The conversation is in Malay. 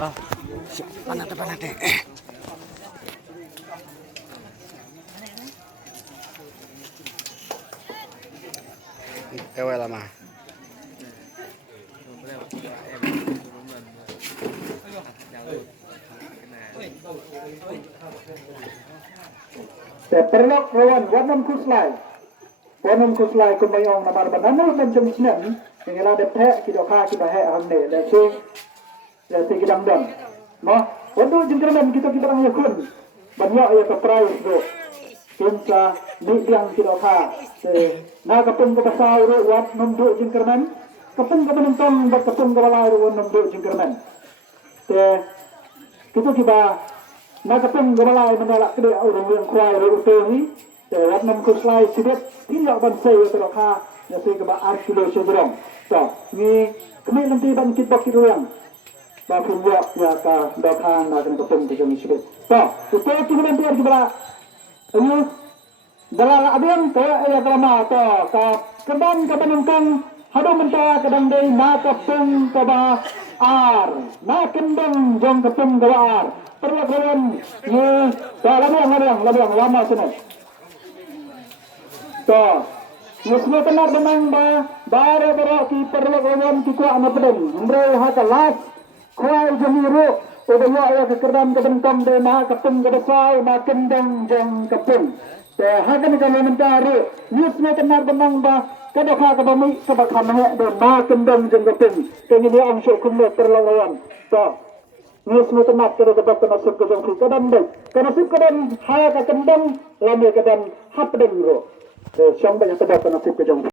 Oh, panate. Ewe lama. Perlok lawan Wanam kuslai kumayong namar banana macam senen yang ada pek kita hamne dan si kita dan no wadu jengkeran kita orang yakun banyak ya ke price do kinsa ni yang kita na kapun ke pasau ro wat nundu jengkeran kapun penonton berkapun ke balai ro nundu jengkeran kita na kapun ke balai menolak kedai orang yang kuai ro utuhi Wanam kuslai sidet tidak bansai teraka nasi keba arkilo sedrong. So ni kami nanti bangkit bakit ruang. Bapun ya ka dokhan na kan kapung ke jami sidet. So itu kita nanti harus kebala. Ini dalala abang ke ya kelama to ka keban kebanungkang hado menta kadang dei na kapung keba ar na kendang jong kapung keba ar. Perlakuan ye labang lama sana. So, muslim benar benang bara ki perlakuan ki ko amaden umre haka las kuai jamiru udah ya kekerdan kebentam de ma kapung kedesai ma kendang jeng kapung te hakan kalau mentari muslim benar benang kadaka kabami kabakhamhe de ma kendang jeng kapung kini ang syukur perlakuan so muslim benar kada dapat nasib ke jeng kadang de nasib kadang ha ka kendang lami kadang hapden ro sampai yang terdapat nasib ke jauh.